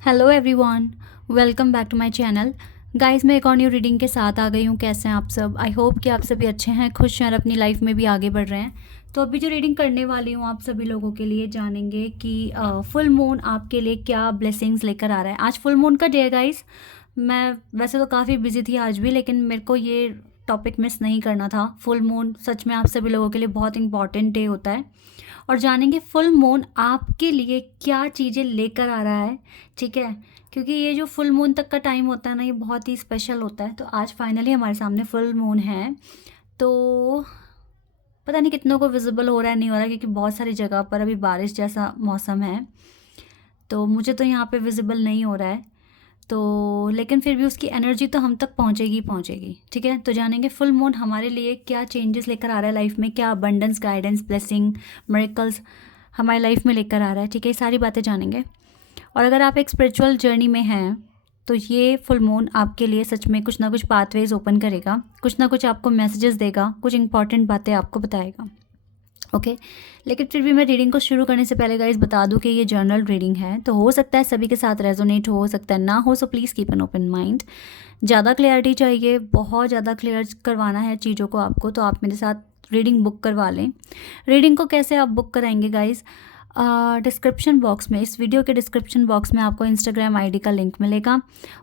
Hello everyone, welcome back to my channel. Guys, मैं एक और न्यू रीडिंग के साथ आ गई हूँ। कैसे हैं आप सब? आई होप कि आप सभी अच्छे हैं, खुश हैं और अपनी लाइफ में भी आगे बढ़ रहे हैं। तो अभी जो रीडिंग करने वाली हूँ आप सभी लोगों के लिए, जानेंगे कि फुल मून आपके लिए क्या ब्लेसिंग्स लेकर आ रहा है। आज फुल मून का डे है गाइस। मैं वैसे तो काफ़ी बिजी थी आज भी, लेकिन मेरे को ये टॉपिक मिस नहीं करना था। फुल मून सच में आप सभी लोगों के लिए बहुत इंपॉर्टेंट डे होता है। और जानेंगे फुल मून आपके लिए क्या चीज़ें लेकर आ रहा है। ठीक है, क्योंकि ये जो फुल मून तक का टाइम होता है ना, ये बहुत ही स्पेशल होता है। तो आज फाइनली हमारे सामने फुल मून है। तो पता नहीं कितनों को विजिबल हो रहा है, नहीं हो रहा है, क्योंकि बहुत सारी जगह पर अभी बारिश जैसा मौसम है। तो मुझे तो यहाँ पे विजिबल नहीं हो रहा है। तो लेकिन फिर भी उसकी एनर्जी तो हम तक पहुँचेगी ही पहुँचेगी। ठीक है, तो जानेंगे फुल मून हमारे लिए क्या चेंजेस लेकर आ रहा है लाइफ में, क्या अबंडेंस, गाइडेंस, ब्लेसिंग, मिरेकल्स हमारी लाइफ में लेकर आ रहा है। ठीक है, ये सारी बातें जानेंगे। और अगर आप एक स्पिरिचुअल जर्नी में हैं तो ये फुल मून आपके लिए सच में कुछ ना कुछ पाथवेज ओपन करेगा, कुछ ना कुछ आपको मैसेजेस देगा, कुछ इंपॉर्टेंट बातें आपको बताएगा। ओके, लेकिन फिर भी मैं रीडिंग को शुरू करने से पहले गाइस बता दूं कि ये जर्नल रीडिंग है, तो हो सकता है सभी के साथ रेजोनेट हो सकता है ना हो। So please keep an open mind. ज़्यादा क्लैरिटी चाहिए, बहुत ज़्यादा क्लियर करवाना है चीज़ों को आपको, तो आप मेरे साथ रीडिंग बुक करवा लें। रीडिंग को कैसे आप बुक कराएंगे गाइस? डिस्क्रिप्शन बॉक्स में, इस वीडियो के डिस्क्रिप्शन बॉक्स में आपको इंस्टाग्राम आईडी का लिंक मिलेगा।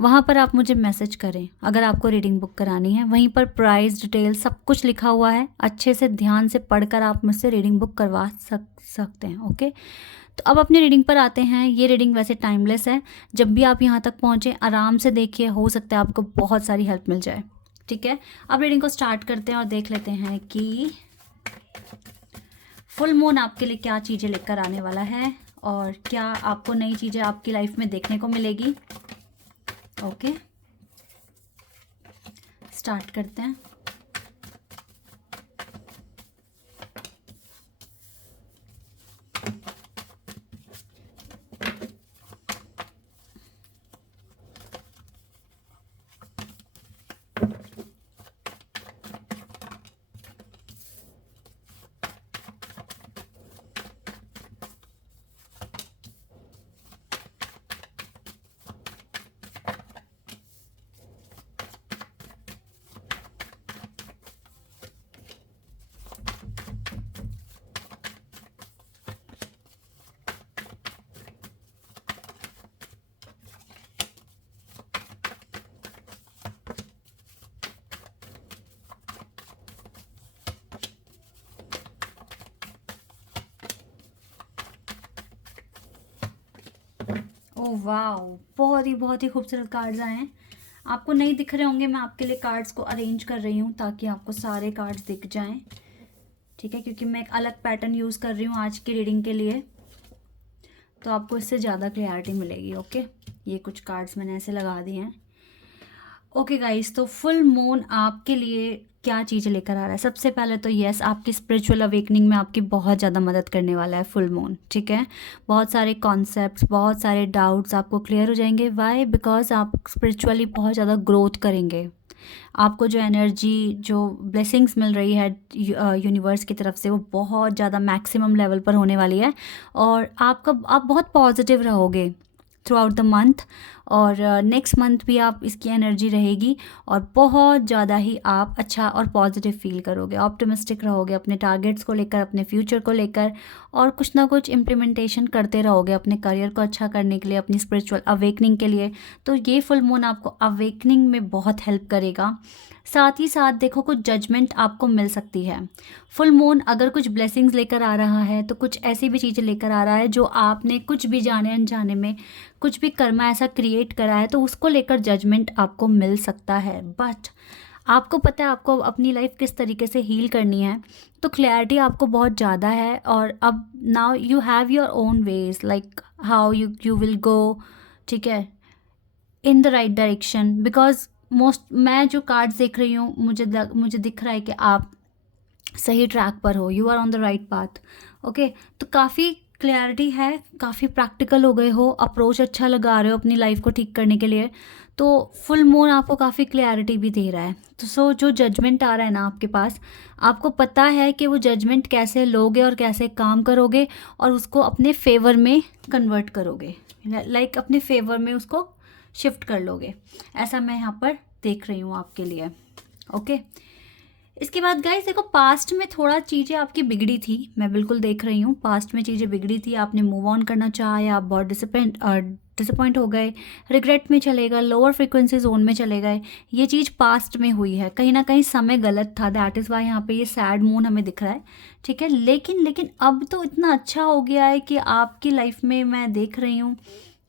वहाँ पर आप मुझे मैसेज करें अगर आपको रीडिंग बुक करानी है। वहीं पर प्राइस डिटेल सब कुछ लिखा हुआ है, अच्छे से ध्यान से पढ़कर आप मुझसे रीडिंग बुक करवा सकते हैं। ओके, तो अब अपनी रीडिंग पर आते हैं। ये रीडिंग वैसे टाइमलेस है। जब भी आप यहाँ तक पहुँचें आराम से देखिए, हो सकता है आपको बहुत सारी हेल्प मिल जाए। ठीक है, अब रीडिंग को स्टार्ट करते हैं और देख लेते हैं कि फुल मून आपके लिए क्या चीज़ें लेकर आने वाला है और क्या आपको नई चीज़ें आपकी लाइफ में देखने को मिलेगी। ओके, स्टार्ट करते हैं। ओह वाओ, बहुत ही खूबसूरत कार्ड्स आए हैं। आपको नहीं दिख रहे होंगे, मैं आपके लिए कार्ड्स को अरेंज कर रही हूँ ताकि आपको सारे कार्ड्स दिख जाएं। ठीक है, क्योंकि मैं एक अलग पैटर्न यूज़ कर रही हूँ आज की रीडिंग के लिए, तो आपको इससे ज़्यादा क्लियरिटी मिलेगी। ओके, ये कुछ कार्ड्स मैंने ऐसे लगा दिए हैं। ओके गाइस, तो फुल मून आपके लिए क्या चीज़ें लेकर आ रहा है? सबसे पहले तो यस, आपकी स्पिरिचुअल अवेकनिंग में आपकी बहुत ज़्यादा मदद करने वाला है फुल मून। ठीक है, बहुत सारे कॉन्सेप्ट्स, बहुत सारे डाउट्स आपको क्लियर हो जाएंगे। वाई? बिकॉज आप स्पिरिचुअली बहुत ज़्यादा ग्रोथ करेंगे। आपको जो एनर्जी, जो ब्लेसिंग्स मिल रही है यूनिवर्स की तरफ से, वो बहुत ज़्यादा मैक्सिमम लेवल पर होने वाली है। और आप बहुत पॉजिटिव रहोगे थ्रू आउट द मंथ, और नेक्स्ट मंथ भी आप इसकी एनर्जी रहेगी और बहुत ज़्यादा ही आप अच्छा और पॉजिटिव फील करोगे, ऑप्टिमिस्टिक रहोगे अपने टारगेट्स को लेकर, अपने फ्यूचर को लेकर, और कुछ ना कुछ इम्प्लीमेंटेशन करते रहोगे अपने करियर को अच्छा करने के लिए, अपनी स्पिरिचुअल अवेकनिंग के लिए। तो ये फुल मून आपको अवेकनिंग में बहुत हेल्प करेगा। साथ ही साथ देखो, कुछ जजमेंट आपको मिल सकती है। फुल मून अगर कुछ ब्लेसिंग्स लेकर आ रहा है तो कुछ ऐसी भी चीज़ें लेकर आ रहा है जो आपने कुछ भी जाने अनजाने में कुछ भी कर्मा ऐसा क्रिएट करा है, तो उसको लेकर जजमेंट आपको मिल सकता है। बट आपको पता है आपको अपनी लाइफ किस तरीके से हील करनी है, तो क्लैरिटी आपको बहुत ज़्यादा है। और अब now you have your own ways, like how you will go. ठीक है, in the right direction. Because most, मैं जो कार्ड्स देख रही हूँ, मुझे दिख रहा है कि आप सही ट्रैक पर हो, you are on the right path. Okay, तो काफ़ी क्लैरिटी है, काफ़ी प्रैक्टिकल हो गए हो, अप्रोच अच्छा लगा रहे हो अपनी लाइफ को ठीक करने के लिए, तो फुल मून आपको काफ़ी क्लैरिटी भी दे रहा है। तो जो जजमेंट आ रहा है ना आपके पास, आपको पता है कि वो जजमेंट कैसे लोगे और कैसे काम करोगे और उसको अपने फेवर में कन्वर्ट करोगे, लाइक अपने फेवर में उसको शिफ्ट कर लोगे, ऐसा मैं यहाँ पर देख रही हूँ आपके लिए। ओके, इसके बाद गाइस देखो, पास्ट में थोड़ा चीज़ें आपकी बिगड़ी थी, मैं बिल्कुल देख रही हूँ पास्ट में चीज़ें बिगड़ी थी, आपने मूव ऑन करना चाहा या आप बहुत डिसअपॉइंट हो गए, रिग्रेट में चले गए, लोअर फ्रिक्वेंसी जोन में चले गए, ये चीज़ पास्ट में हुई है, कहीं ना कहीं समय गलत था, दैट इज़ वाई यहाँ पे ये सैड मून हमें दिख रहा है, ठीक है। लेकिन अब तो इतना अच्छा हो गया है कि आपकी लाइफ में मैं देख रही हूँ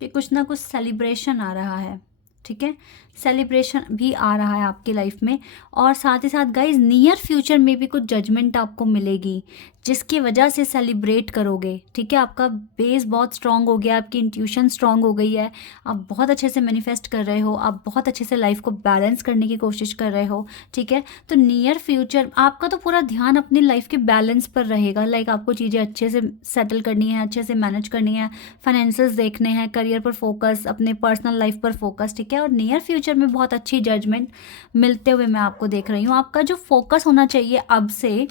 कि कुछ ना कुछ सेलिब्रेशन आ रहा है, ठीक है, सेलिब्रेशन भी आ रहा है आपकी लाइफ में। और साथ ही साथ गाइज नियर फ्यूचर में भी कुछ जजमेंट आपको मिलेगी जिसकी वजह से सेलिब्रेट करोगे, ठीक है। आपका बेस बहुत स्ट्रांग हो गया, आपकी इंट्यूशन स्ट्रांग हो गई है, आप बहुत अच्छे से मैनिफेस्ट कर रहे हो, आप बहुत अच्छे से लाइफ को बैलेंस करने की कोशिश कर रहे हो, ठीक है। तो नियर फ्यूचर आपका तो पूरा ध्यान अपनी लाइफ के बैलेंस पर रहेगा, लाइक आपको चीज़ें अच्छे से सेटल करनी है, अच्छे से मैनेज करनी है, फाइनेंसेस देखने हैं, करियर पर फोकस, अपने पर्सनल लाइफ पर फोकस, ठीक है। और नियर फ्यूचर में बहुत अच्छी जजमेंट मिलते हुए मैं आपको देख रही हूँ। आपका जो फोकस होना चाहिए अब से,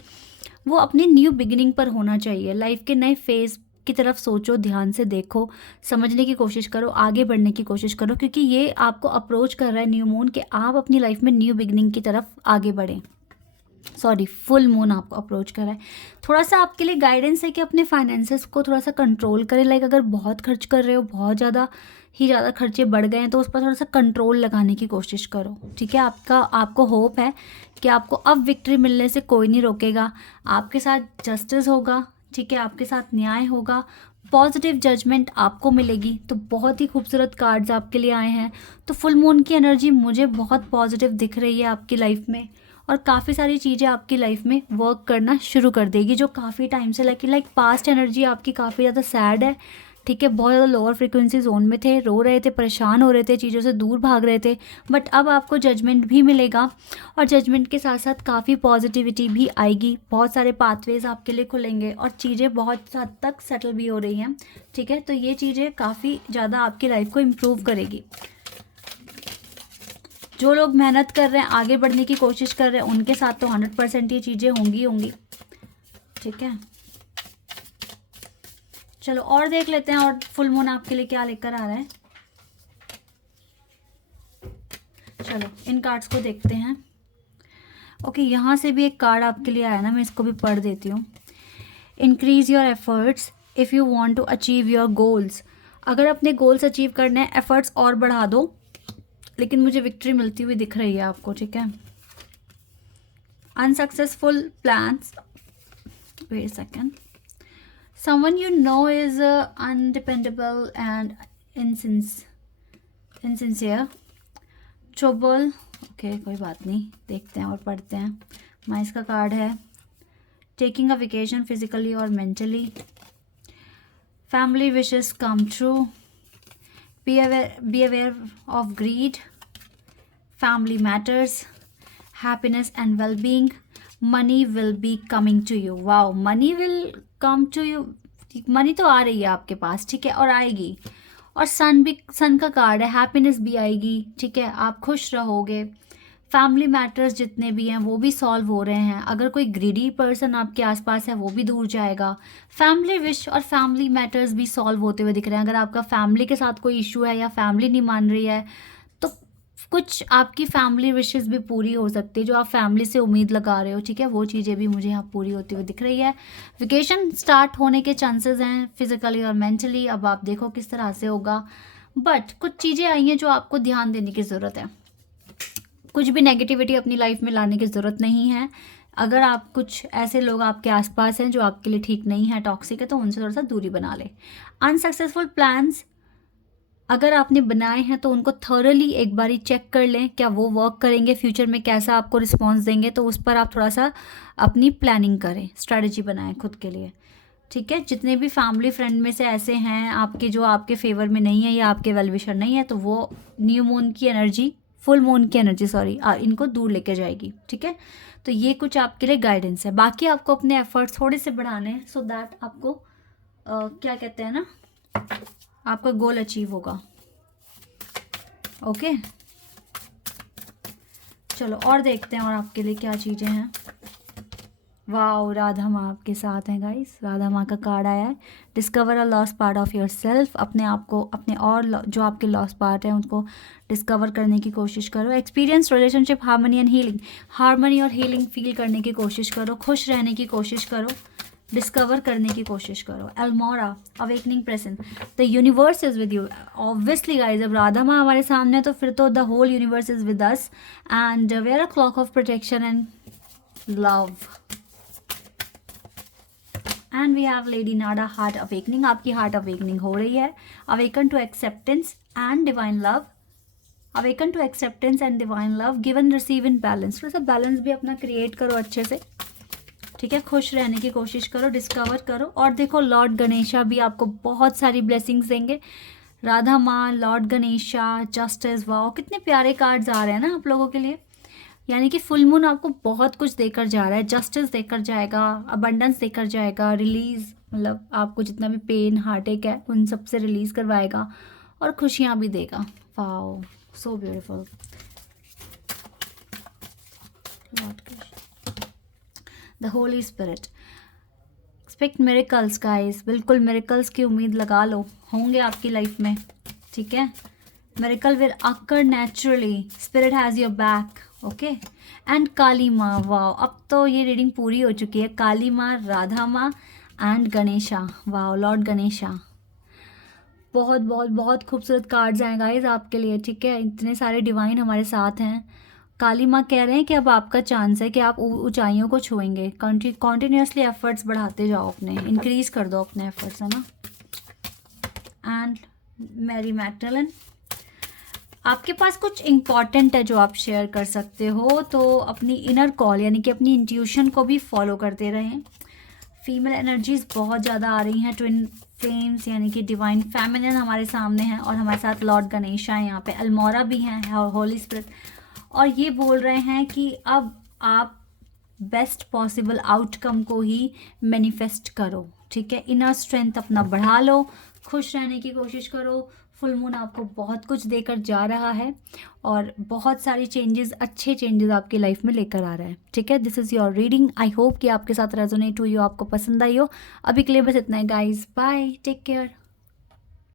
वो अपनी न्यू बिगिनिंग पर होना चाहिए, लाइफ के नए फेज की तरफ सोचो, ध्यान से देखो, समझने की कोशिश करो, आगे बढ़ने की कोशिश करो, क्योंकि ये आपको अप्रोच कर रहा है न्यू मून कि आप अपनी लाइफ में न्यू बिगिनिंग की तरफ आगे बढ़ें। सॉरी, फुल मून आपको अप्रोच कर रहा है। थोड़ा सा आपके लिए गाइडेंस है कि अपने फाइनेंसेस को थोड़ा सा कंट्रोल करें, लाइक अगर बहुत खर्च कर रहे हो, बहुत ज़्यादा खर्चे बढ़ गए हैं, तो उस पर थोड़ा सा कंट्रोल लगाने की कोशिश करो, ठीक है। आपको होप है कि आपको अब विक्ट्री मिलने से कोई नहीं रोकेगा, आपके साथ जस्टिस होगा, ठीक है, आपके साथ न्याय होगा, पॉजिटिव जजमेंट आपको मिलेगी। तो बहुत ही खूबसूरत कार्ड्स आपके लिए आए हैं। तो फुल मून की एनर्जी मुझे बहुत पॉजिटिव दिख रही है आपकी लाइफ में, और काफ़ी सारी चीज़ें आपकी लाइफ में वर्क करना शुरू कर देगी, जो काफ़ी टाइम से लाइक पास्ट एनर्जी आपकी काफ़ी ज़्यादा सैड है, ठीक है, बहुत ज़्यादा लोअर फ्रिक्वेंसी जोन में थे, रो रहे थे, परेशान हो रहे थे, चीज़ों से दूर भाग रहे थे, बट अब आपको जजमेंट भी मिलेगा, और जजमेंट के साथ साथ काफ़ी पॉजिटिविटी भी आएगी, बहुत सारे पाथवेज आपके लिए खुलेंगे, और चीज़ें बहुत हद तक सेटल भी हो रही हैं, ठीक है। तो ये चीज़ें काफ़ी ज़्यादा आपकी लाइफ को इम्प्रूव करेगी। जो लोग मेहनत कर रहे हैं, आगे बढ़ने की कोशिश कर रहे हैं, उनके साथ तो 100% ये चीज़ें होंगी, ठीक है। चलो और देख लेते हैं, और फुल मून आपके लिए क्या लेकर आ रहा है। चलो इन कार्ड्स को देखते हैं। ओके, यहाँ से भी एक कार्ड आपके लिए आया ना, मैं इसको भी पढ़ देती हूँ। Increase your efforts if you want to achieve your goals. अगर अपने गोल्स अचीव करने हैं, एफर्ट्स और बढ़ा दो, लेकिन मुझे विक्ट्री मिलती हुई दिख रही है आपको, ठीक है। Unsuccessful plans, wait a second, someone you know is undependable and insincere, trouble, okay कोई बात नहीं, देखते हैं और पढ़ते हैं। माइस का कार्ड है, टेकिंग अ वेकेशन फिजिकली और mentally, family wishes come true, be aware of greed, family matters, happiness and well-being, money will be coming to you. wow, money will come to you, money तो आ रही है आपके पास, ठीक है, और आएगी। और सन का कार्ड है, हैप्पीनेस भी आएगी, ठीक है, आप खुश रहोगे। फैमिली मैटर्स जितने भी हैं वो भी सॉल्व हो रहे हैं, अगर कोई ग्रीडी पर्सन आपके आसपास है वो भी दूर जाएगा। फैमिली विश और फैमिली मैटर्स भी सॉल्व होते हुए दिख रहे हैं। अगर आपका फैमिली के साथ कोई इशू है या फैमिली नहीं मान रही है, तो कुछ आपकी फैमिली विशेस भी पूरी हो सकती है, जो आप फैमिली से उम्मीद लगा रहे हो, ठीक है, वो चीज़ें भी मुझे यहाँ पूरी होती हुई दिख रही है। वेकेशन स्टार्ट होने के चांसेस हैं फिजिकली और मेंटली, अब आप देखो किस तरह से होगा। बट कुछ चीज़ें आई हैं जो आपको ध्यान देने की ज़रूरत है, कुछ भी नेगेटिविटी अपनी लाइफ में लाने की ज़रूरत नहीं है। अगर आप कुछ ऐसे लोग आपके आसपास हैं जो आपके लिए ठीक नहीं है, टॉक्सिक है, तो उनसे थोड़ा सा दूरी बना ले। अनसक्सेसफुल प्लान्स अगर आपने बनाए हैं तो उनको थॉरली एक बारी चेक कर लें, क्या वो वर्क करेंगे, फ्यूचर में कैसा आपको रिस्पॉन्स देंगे, तो उस पर आप थोड़ा सा अपनी प्लानिंग करें, स्ट्रैटेजी बनाएं खुद के लिए, ठीक है। जितने भी फैमिली फ्रेंड में से ऐसे हैं आपके जो आपके फेवर में नहीं है या आपके वेल विशर नहीं है, तो वो न्यू मून की एनर्जी, फुल मून की एनर्जी सॉरी, इनको दूर लेके जाएगी, ठीक है। तो ये कुछ आपके लिए गाइडेंस है। बाकी आपको अपने एफर्ट्स थोड़े से बढ़ाने हैं, सो दैट आपको क्या कहते हैं ना, आपका गोल अचीव होगा। ओके, चलो और देखते हैं और आपके लिए क्या चीज़ें हैं। वाओ, राधा माँ आपके साथ हैं गाइस। राधा माँ का कार्ड आया है। Discover a lost part of your self. अपने आप को, अपने और जो आपके लॉस्ट पार्ट हैं उनको डिस्कवर करने की कोशिश करो। Experience relationship harmony and healing. Harmony और हीलिंग फील करने की कोशिश करो। खुश रहने की कोशिश करो। डिस्कवर करने की कोशिश करो। Almora, awakening present. The universe is with you. Obviously guys, अब राधा माँ हमारे सामने तो फिर तो the whole universe is with us. And wear a cloak of protection and love. And we have lady Nada, heart awakening. आपकी हार्ट अवेकनिंग हो रही है। Awaken to acceptance and divine love. Awaken to acceptance and divine love. Give and receive in balance. थोड़ा सा balance भी अपना create करो अच्छे से, ठीक है। खुश रहने की कोशिश करो, डिस्कवर करो। और देखो, लॉर्ड गणेशा भी आपको बहुत सारी ब्लेसिंग्स देंगे। राधा माँ, लॉर्ड गणेशा, जस्टिस। वाओ, कितने प्यारे कार्ड्स आ रहे हैं ना आप लोगों के लिए। यानी कि फुल मून आपको बहुत कुछ देकर जा रहा है। जस्टिस देकर जाएगा, अबंडेंस देकर जाएगा, रिलीज, मतलब आपको जितना भी पेन, हार्ट एक है उन सब से रिलीज करवाएगा और खुशियाँ भी देगा। Wow, so beautiful. The Holi spirit. Expect miracles guys. बिल्कुल मिरेकल्स की उम्मीद लगा लो, होंगे आपकी लाइफ में, ठीक है। Miracle will occur naturally. Spirit has your back. Okay. And Kali माँ। वाओ, अब तो ये रीडिंग पूरी हो चुकी है। काली माँ, राधा माँ and Ganesha. Wow, Lord Ganesha. बहुत बहुत बहुत खूबसूरत कार्ड्स हैं गाइज आपके लिए, ठीक है। इतने सारे डिवाइन हमारे साथ हैं। काली माँ कह रहे हैं कि अब आपका चांस है कि आप ऊंचाइयों को छुएंगे। कॉन्टिन्यूसली एफर्ट्स बढ़ाते जाओ, अपने इंक्रीज कर दो अपने एफर्ट्स, है ना। एंड मैरी मैक्डलन, आपके पास कुछ इंपॉर्टेंट है जो आप शेयर कर सकते हो, तो अपनी इनर कॉल यानी कि अपनी इंट्यूशन को भी फॉलो करते रहें। फीमेल एनर्जीज बहुत ज़्यादा आ रही हैं। ट्विन फ्लेम्स यानी कि डिवाइन फेमिनिन हमारे सामने हैं और हमारे साथ लॉर्ड गणेशा है, यहाँ पे अल्मोरा भी हैं, होली स्पिरिट। और ये बोल रहे हैं कि अब आप बेस्ट पॉसिबल आउटकम को ही मैनिफेस्ट करो, ठीक है। इनर स्ट्रेंथ अपना बढ़ा लो, खुश रहने की कोशिश करो। फुल मून आपको बहुत कुछ देकर जा रहा है और बहुत सारी चेंजेस, अच्छे चेंजेस आपकी लाइफ में लेकर आ रहा है, ठीक है। This is your reading. I hope कि आपके साथ रेजोनेट हुई हो, आपको पसंद आई हो। अभी के लिए बस इतना ही गाइज। Bye, take care.